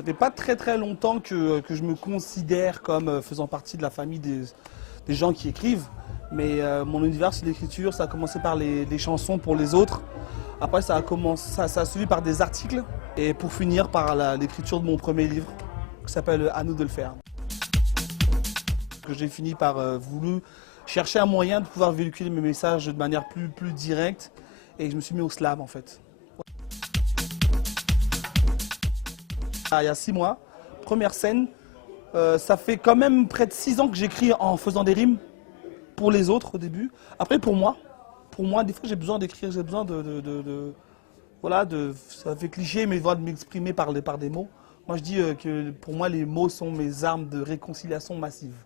Ça fait pas très longtemps que je me considère comme faisant partie de la famille des gens qui écrivent. Mais mon univers, c'est l'écriture. Ça a commencé par les chansons pour les autres. Après, ça a suivi par des articles. Et pour finir, par l'écriture de mon premier livre, qui s'appelle À nous de le faire. Que j'ai fini par voulu chercher un moyen de pouvoir véhiculer mes messages de manière plus directe. Et je me suis mis au slam, en fait. Il y a 6 mois, première scène. Ça fait quand même près de 6 ans que j'écris en faisant des rimes pour les autres au début. Après, pour moi, des fois, j'ai besoin d'écrire, j'ai besoin voilà, ça fait cliché, mais voilà, de m'exprimer par des mots. Moi, je dis que pour moi, les mots sont mes armes de réconciliation massive.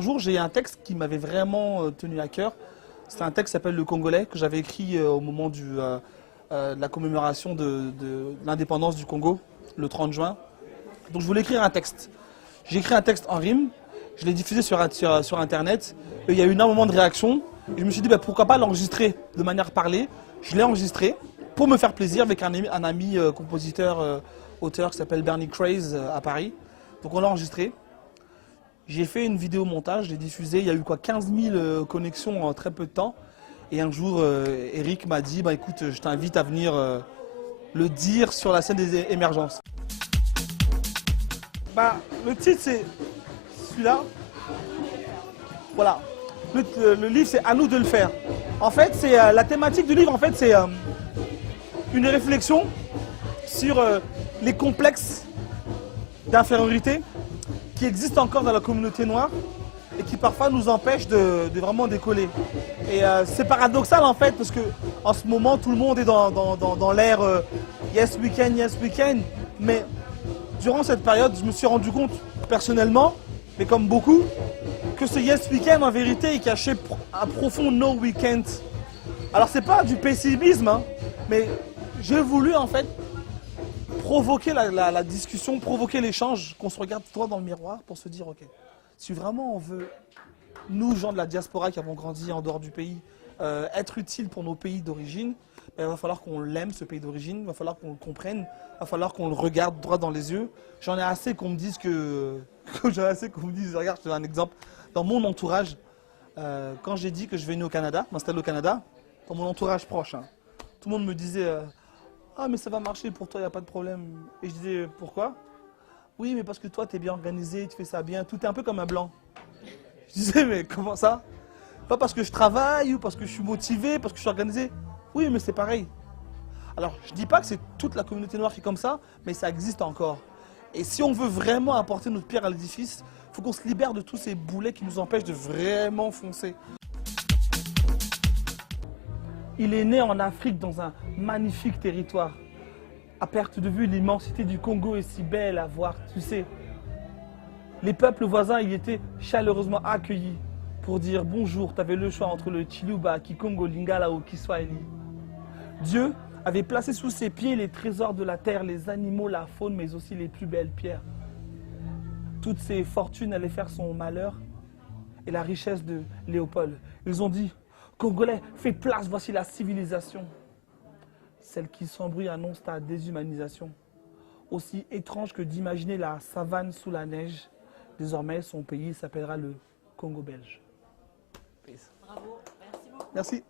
Un jour, j'ai un texte qui m'avait vraiment tenu à cœur. C'est un texte qui s'appelle Le Congolais, que j'avais écrit au moment de la commémoration de l'indépendance du Congo, le 30 juin. Donc je voulais écrire un texte. J'ai écrit un texte en rime, je l'ai diffusé sur Internet, et il y a eu énormément de réactions. Et je me suis dit, bah, pourquoi pas l'enregistrer de manière parlée. Je l'ai enregistré pour me faire plaisir avec un ami compositeur, auteur qui s'appelle Bernie Craze à Paris. Donc on l'a enregistré. J'ai fait une vidéo montage, je l'ai diffusée, il y a eu 15 000 connexions en très peu de temps. Et un jour, Eric m'a dit, bah, écoute, je t'invite à venir le dire sur la scène des émergences. Bah, le titre, c'est celui-là. Voilà. Le livre, c'est À nous de le faire. En fait, c'est la thématique du livre, en fait, c'est une réflexion sur les complexes d'infériorité qui existent encore dans la communauté noire et qui parfois nous empêchent de vraiment décoller. Et c'est paradoxal en fait, parce que en ce moment tout le monde est dans l'ère yes we can, mais durant cette période je me suis rendu compte personnellement, mais comme beaucoup, que ce yes we can en vérité est caché un profond no we can't. Alors c'est pas du pessimisme, hein, mais j'ai voulu en fait provoquer la discussion, provoquer l'échange, qu'on se regarde droit dans le miroir pour se dire, ok, si vraiment on veut, nous gens de la diaspora qui avons grandi en dehors du pays, être utile pour nos pays d'origine, il va falloir qu'on l'aime ce pays d'origine, il va falloir qu'on le comprenne, il va falloir qu'on le regarde droit dans les yeux. J'en ai assez qu'on me dise regarde, je te donne un exemple, dans mon entourage, quand j'ai dit que je venais au Canada, m'installer au Canada, dans mon entourage proche, hein, tout le monde me disait ah mais ça va marcher pour toi, il n'y a pas de problème. Et je disais pourquoi? Oui mais parce que toi tu es bien organisé, tu fais ça bien, tout est un peu comme un blanc. Je disais mais comment ça? Pas parce que je travaille ou parce que je suis motivé, parce que je suis organisé. Oui mais c'est pareil. Alors je dis pas que c'est toute la communauté noire qui est comme ça, mais ça existe encore. Et si on veut vraiment apporter notre pierre à l'édifice, il faut qu'on se libère de tous ces boulets qui nous empêchent de vraiment foncer. Il est né en Afrique dans un magnifique territoire. À perte de vue, l'immensité du Congo est si belle à voir, tu sais. Les peuples voisins y étaient chaleureusement accueillis pour dire bonjour. Tu avais le choix entre le Chiluba, Kikongo, Lingala ou Kiswahili. Dieu avait placé sous ses pieds les trésors de la terre, les animaux, la faune, mais aussi les plus belles pierres. Toutes ces fortunes allaient faire son malheur et la richesse de Léopold. Ils ont dit, Congolais, fais place, voici la civilisation. Celle qui sans bruit annonce ta déshumanisation. Aussi étrange que d'imaginer la savane sous la neige, désormais son pays s'appellera le Congo belge. Bravo, merci beaucoup. Merci.